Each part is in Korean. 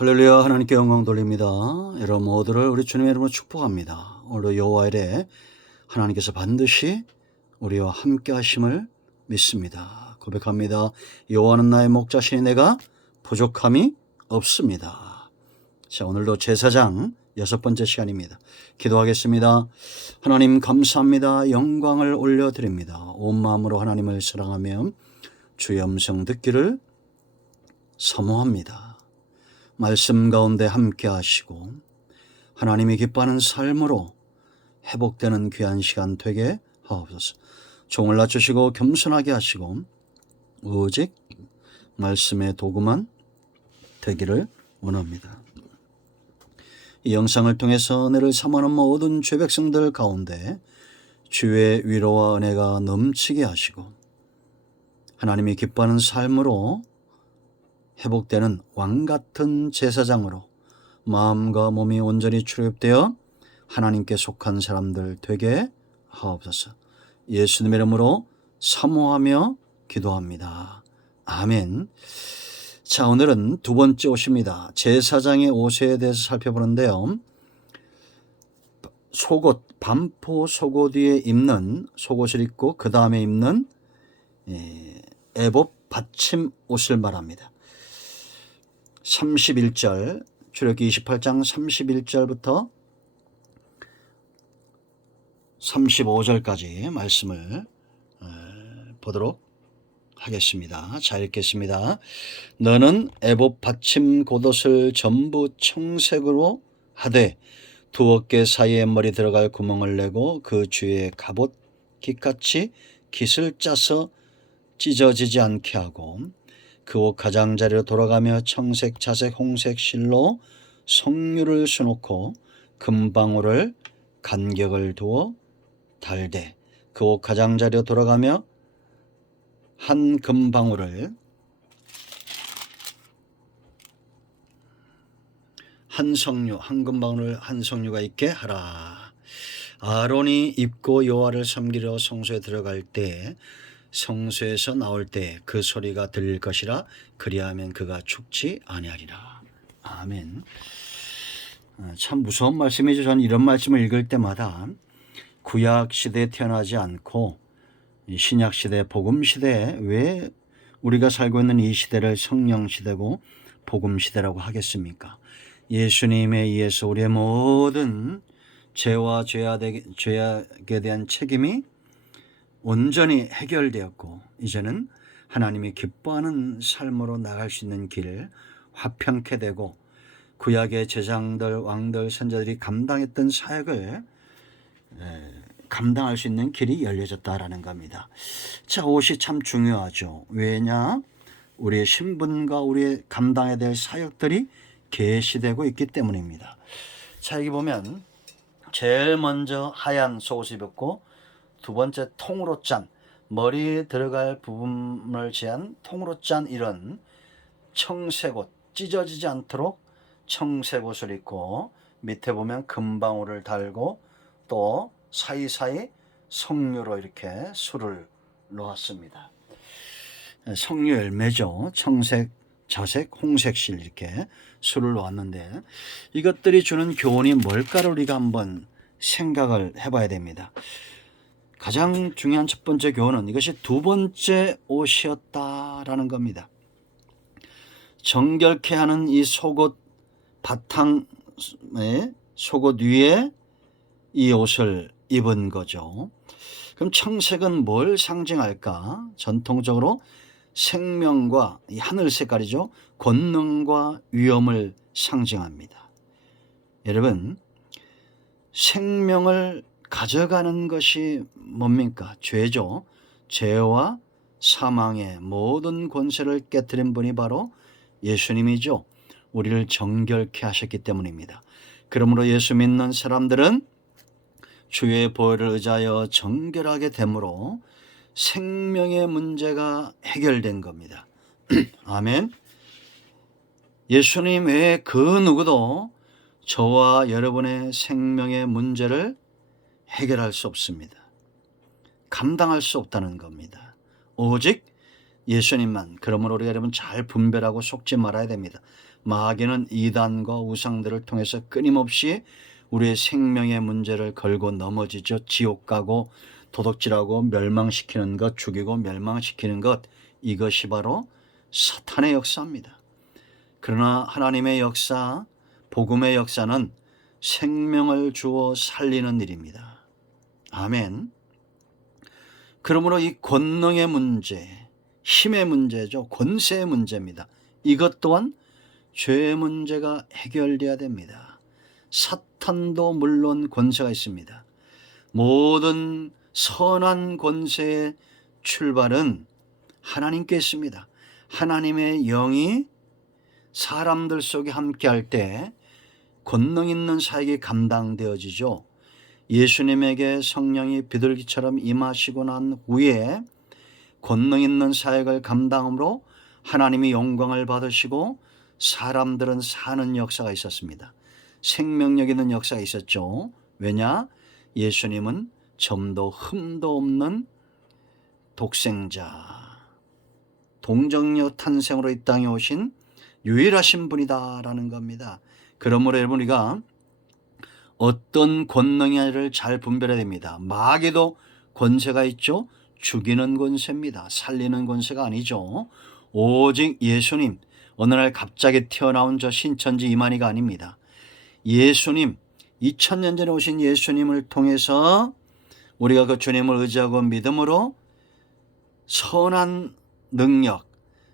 할렐루야. 하나님께 영광 돌립니다. 여러분 모두를 우리 주님의 이름으로 축복합니다. 오늘도 여호와 이래 하나님께서 반드시 우리와 함께 하심을 믿습니다. 고백합니다. 여호와는 나의 목자시니 내가 부족함이 없습니다. 자, 오늘도 제사장 6번째 시간입니다. 기도하겠습니다. 하나님 감사합니다. 영광을 올려드립니다. 온 마음으로 하나님을 사랑하며 주의 음성 듣기를 사모합니다. 말씀 가운데 함께 하시고 하나님이 기뻐하는 삶으로 회복되는 귀한 시간 되게 하옵소서. 종을 낮추시고 겸손하게 하시고 오직 말씀의 도구만 되기를 원합니다. 이 영상을 통해서 은혜를 삼하는 모든 죄 백성들 가운데 주의 위로와 은혜가 넘치게 하시고 하나님이 기뻐하는 삶으로 회복되는 왕같은 제사장으로 마음과 몸이 온전히 출입되어 하나님께 속한 사람들 되게 하옵소서. 예수님의 이름으로 사모하며 기도합니다. 아멘. 자, 오늘은 두 번째 옷입니다. 제사장의 옷에 대해서 살펴보는데요. 속옷, 반포 속옷 위에 입는 속옷을 입고 그 다음에 입는 애복 받침 옷을 말합니다. 31절, 출애굽기 28장 31절부터 35절까지 말씀을 보도록 하겠습니다. 자, 읽겠습니다. 너는 애복 받침 겉옷을 전부 청색으로 하되 두 어깨 사이에 머리 들어갈 구멍을 내고 그 주위에 갑옷 깃같이 깃을 짜서 찢어지지 않게 하고 그 옷 가장자리로 돌아가며 청색, 자색, 홍색 실로 석류를 수놓고 금방울을 간격을 두어 달되 그 옷 가장자리로 돌아가며 한 금방울을 한 석류가 있게 하라. 아론이 입고 여호와를 섬기려 성소에 들어갈 때 성소에서 나올 때 그 소리가 들릴 것이라. 그리하면 그가 죽지 아니하리라. 아멘. 참 무서운 말씀이죠. 저는 이런 말씀을 읽을 때마다 구약 시대에 태어나지 않고 신약 시대, 복음 시대에 왜 우리가 살고 있는 이 시대를 성령 시대고 복음 시대라고 하겠습니까? 예수님에 의해서 우리의 모든 죄와 죄악에 대한 책임이 온전히 해결되었고 이제는 하나님이 기뻐하는 삶으로 나갈 수 있는 길을 화평케 되고 구약의 제사장들, 왕들, 선자들이 감당했던 사역을 감당할 수 있는 길이 열려졌다라는 겁니다. 자, 옷이 참 중요하죠. 왜냐? 우리의 신분과 우리의 감당해야 될 사역들이 계시되고 있기 때문입니다. 자, 여기 보면 제일 먼저 하얀 속옷을 입었고 두 번째 통으로 짠, 머리에 들어갈 부분을 제한 통으로 짠 이런 청색옷, 찢어지지 않도록 청색옷을 입고 밑에 보면 금방울을 달고 또 사이사이 석류로 이렇게 술을 놓았습니다. 석류 열매죠. 청색, 자색, 홍색실 이렇게 술을 놓았는데 이것들이 주는 교훈이 뭘까를 우리가 한번 생각을 해봐야 됩니다. 가장 중요한 첫 번째 교훈은 이것이 두 번째 옷이었다라는 겁니다. 정결케 하는 이 속옷 바탕에 속옷 위에 이 옷을 입은 거죠. 그럼 청색은 뭘 상징할까? 전통적으로 생명과 이 하늘 색깔이죠. 권능과 위엄을 상징합니다. 여러분, 생명을 가져가는 것이 뭡니까? 죄죠. 죄와 사망의 모든 권세를 깨뜨린 분이 바로 예수님이죠. 우리를 정결케 하셨기 때문입니다. 그러므로 예수 믿는 사람들은 주의 보혈을 의지하여 정결하게 되므로 생명의 문제가 해결된 겁니다. 아멘. 예수님 외에 그 누구도 저와 여러분의 생명의 문제를 해결할 수 없습니다. 감당할 수 없다는 겁니다. 오직 예수님만. 그러므로 우리가 여러분 잘 분별하고 속지 말아야 됩니다. 마귀는 이단과 우상들을 통해서 끊임없이 우리의 생명의 문제를 걸고 넘어지죠. 지옥 가고 도둑질하고 멸망시키는 것, 죽이고 멸망시키는 것, 이것이 바로 사탄의 역사입니다. 그러나 하나님의 역사, 복음의 역사는 생명을 주어 살리는 일입니다. 아멘. 그러므로 이 권능의 문제, 힘의 문제죠. 권세의 문제입니다. 이것 또한 죄의 문제가 해결돼야 됩니다. 사탄도 물론 권세가 있습니다. 모든 선한 권세의 출발은 하나님께 있습니다. 하나님의 영이 사람들 속에 함께할 때 권능 있는 사역이 감당되어지죠. 예수님에게 성령이 비둘기처럼 임하시고 난 후에 권능 있는 사역을 감당함으로 하나님이 영광을 받으시고 사람들은 사는 역사가 있었습니다. 생명력 있는 역사가 있었죠. 왜냐? 예수님은 점도 흠도 없는 독생자, 동정녀 탄생으로 이 땅에 오신 유일하신 분이다라는 겁니다. 그러므로 여러분, 우리가 어떤 권능이를 잘 분별해야 됩니다. 마귀도 권세가 있죠. 죽이는 권세입니다. 살리는 권세가 아니죠. 오직 예수님, 어느 날 갑자기 튀어나온 저 신천지 이만희가 아닙니다. 예수님, 2000년 전에 오신 예수님을 통해서 우리가 그 주님을 의지하고 믿음으로 선한 능력,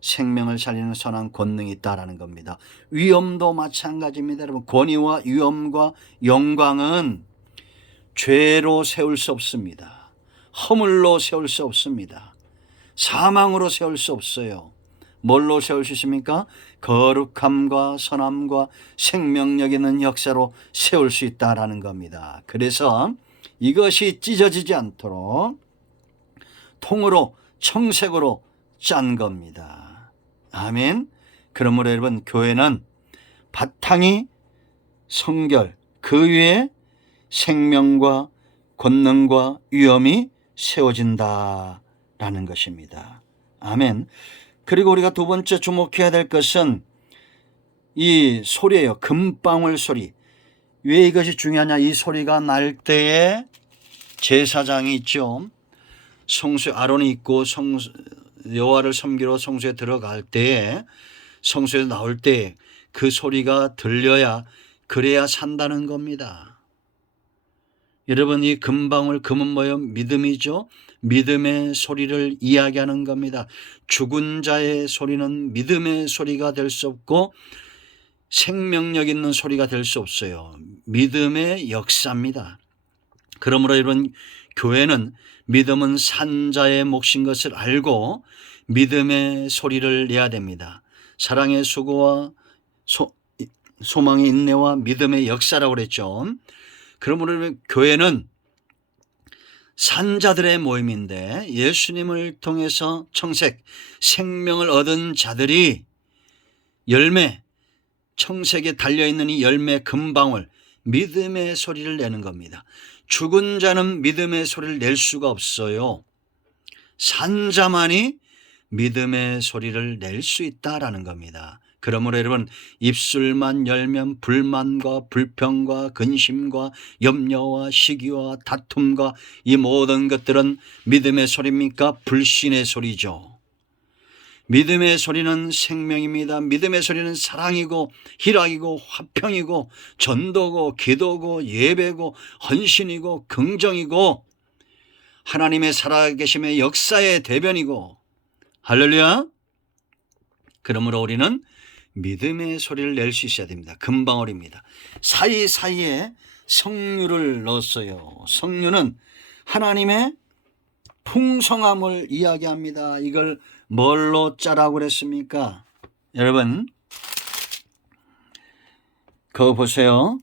생명을 살리는 선한 권능이 있다라는 겁니다. 위엄도 마찬가지입니다. 여러분, 권위와 위엄과 영광은 죄로 세울 수 없습니다. 허물로 세울 수 없습니다. 사망으로 세울 수 없어요. 뭘로 세울 수 있습니까? 거룩함과 선함과 생명력 있는 역사로 세울 수 있다라는 겁니다. 그래서 이것이 찢어지지 않도록 통으로 청색으로 짠 겁니다. 아멘. 그러므로 여러분, 교회는 바탕이 성결, 그 위에 생명과 권능과 위엄이 세워진다라는 것입니다. 아멘. 그리고 우리가 두 번째 주목해야 될 것은 이 소리예요. 금방울 소리. 왜 이것이 중요하냐? 이 소리가 날 때에 제사장이 있죠. 성소에 아론이 있고 여호와를 섬기러 성소에 들어갈 때에, 성소에서 나올 때 그 소리가 들려야, 그래야 산다는 겁니다. 여러분, 이 금방울, 금은 뭐예요? 믿음이죠. 믿음의 소리를 이야기하는 겁니다. 죽은 자의 소리는 믿음의 소리가 될 수 없고 생명력 있는 소리가 될 수 없어요. 믿음의 역사입니다. 그러므로 여러분, 교회는 믿음은 산 자의 몫인 것을 알고 믿음의 소리를 내야 됩니다. 사랑의 수고와 소망의 인내와 믿음의 역사라고 그랬죠. 그러므로 교회는 산자들의 모임인데, 예수님을 통해서 청색, 생명을 얻은 자들이 열매, 청색에 달려있는 이 열매 금방울, 믿음의 소리를 내는 겁니다. 죽은 자는 믿음의 소리를 낼 수가 없어요. 산 자만이 믿음의 소리를 낼 수 있다라는 겁니다. 그러므로 여러분, 입술만 열면 불만과 불평과 근심과 염려와 시기와 다툼과 이 모든 것들은 믿음의 소리입니까? 불신의 소리죠. 믿음의 소리는 생명입니다. 믿음의 소리는 사랑이고 희락이고 화평이고 전도고 기도고 예배고 헌신이고 긍정이고 하나님의 살아계심의 역사의 대변이고, 할렐루야. 그러므로 우리는 믿음의 소리를 낼 수 있어야 됩니다. 금방울입니다. 사이사이에 성류를 넣었어요. 성류는 하나님의 풍성함을 이야기합니다. 이걸 뭘로 짜라고 그랬습니까? 여러분, 그거 보세요.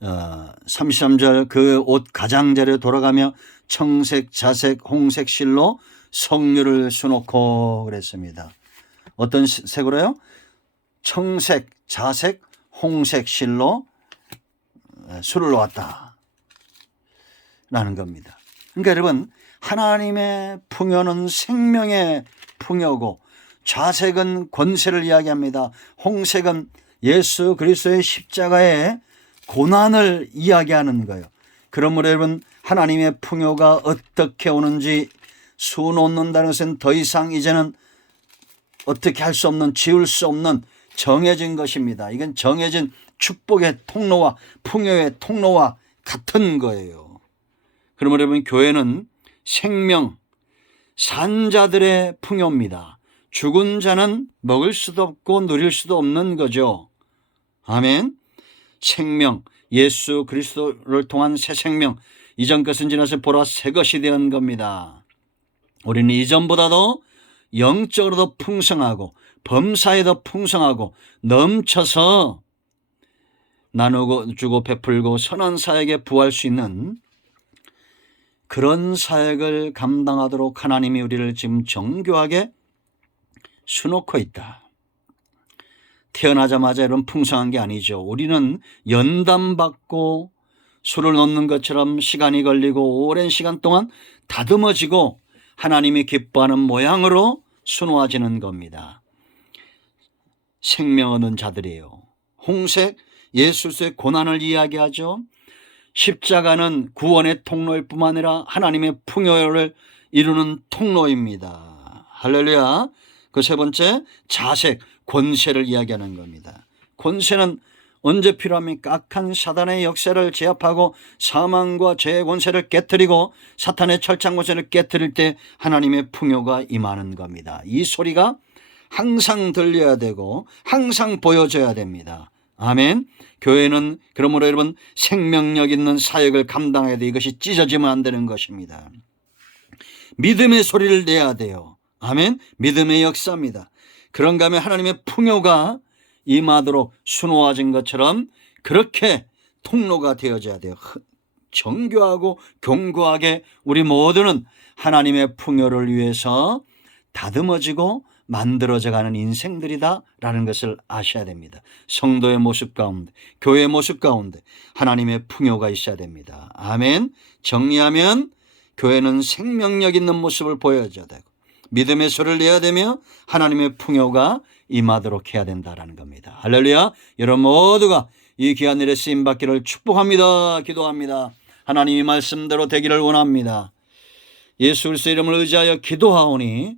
33절, 그 옷 가장자리로 돌아가며 청색, 자색, 홍색 실로 성류를 수놓고 그랬습니다. 어떤 색으로요? 청색, 자색, 홍색 실로 술을 놓았다 라는 겁니다. 그러니까 여러분, 하나님의 풍요는 생명의 풍요고, 자색은 권세를 이야기합니다. 홍색은 예수 그리스도의 십자가의 고난을 이야기하는 거예요. 그러므로 여러분, 하나님의 풍요가 어떻게 오는지 수놓는다는 것은 더 이상 이제는 어떻게 할 수 없는, 지울 수 없는 정해진 것입니다. 이건 정해진 축복의 통로와 풍요의 통로와 같은 거예요. 그러므로 여러분, 교회는 생명, 산 자들의 풍요입니다. 죽은 자는 먹을 수도 없고 누릴 수도 없는 거죠. 아멘. 생명, 예수 그리스도를 통한 새 생명, 이전 것은 지나서 보라 새 것이 되었는 겁니다. 우리는 이전보다도 영적으로도 풍성하고 범사에도 풍성하고 넘쳐서 나누고 주고 베풀고 선한 사역에 부할 수 있는 그런 사역을 감당하도록 하나님이 우리를 지금 정교하게 수놓고 있다. 태어나자마자 이런 풍성한 게 아니죠. 우리는 연단받고 술을 놓는 것처럼 시간이 걸리고 오랜 시간 동안 다듬어지고 하나님이 기뻐하는 모양으로 수놓아지는 겁니다. 생명 얻는 자들이에요. 홍색 예수의 고난을 이야기하죠. 십자가는 구원의 통로일 뿐만 아니라 하나님의 풍요를 이루는 통로입니다. 할렐루야. 그 세 번째, 자색, 권세를 이야기하는 겁니다. 권세는 언제 필요합니까? 악한 사단의 역사를 제압하고 사망과 죄의 권세를 깨뜨리고 사탄의 철장 권세를 깨뜨릴 때 하나님의 풍요가 임하는 겁니다. 이 소리가 항상 들려야 되고 항상 보여져야 됩니다. 아멘. 교회는 그러므로 여러분, 생명력 있는 사역을 감당해야 돼. 이것이 찢어지면 안 되는 것입니다. 믿음의 소리를 내야 돼요. 아멘. 믿음의 역사입니다. 그런가 하면 하나님의 풍요가 임하도록 수놓아진 것처럼 그렇게 통로가 되어져야 돼요. 정교하고 견고하게 우리 모두는 하나님의 풍요를 위해서 다듬어지고 만들어져가는 인생들이다라는 것을 아셔야 됩니다. 성도의 모습 가운데, 교회의 모습 가운데 하나님의 풍요가 있어야 됩니다. 아멘. 정리하면 교회는 생명력 있는 모습을 보여줘야 되고 믿음의 소리를 내야 되며 하나님의 풍요가 임하도록 해야 된다는 겁니다. 할렐루야. 여러분 모두가 이 귀한 일에 쓰임받기를 축복합니다. 기도합니다. 하나님이 말씀대로 되기를 원합니다. 예수 그리스도 이름을 의지하여 기도하오니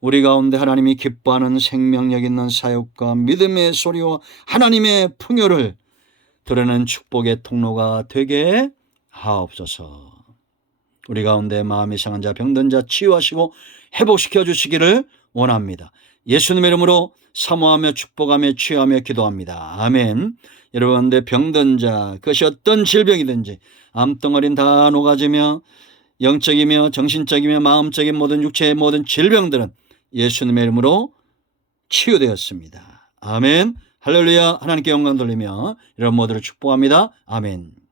우리 가운데 하나님이 기뻐하는 생명력 있는 사역과 믿음의 소리와 하나님의 풍요를 드러내는 축복의 통로가 되게 하옵소서. 우리 가운데 마음이 상한 자, 병든 자 치유하시고 회복시켜 주시기를 원합니다. 예수님의 이름으로 사모하며 축복하며 치유하며 기도합니다. 아멘. 여러분들 병든 자, 그것이 어떤 질병이든지 암덩어리는 다 녹아지며 영적이며 정신적이며 마음적인 모든 육체의 모든 질병들은 예수님의 이름으로 치유되었습니다. 아멘. 할렐루야. 하나님께 영광 돌리며 여러분 모두를 축복합니다. 아멘.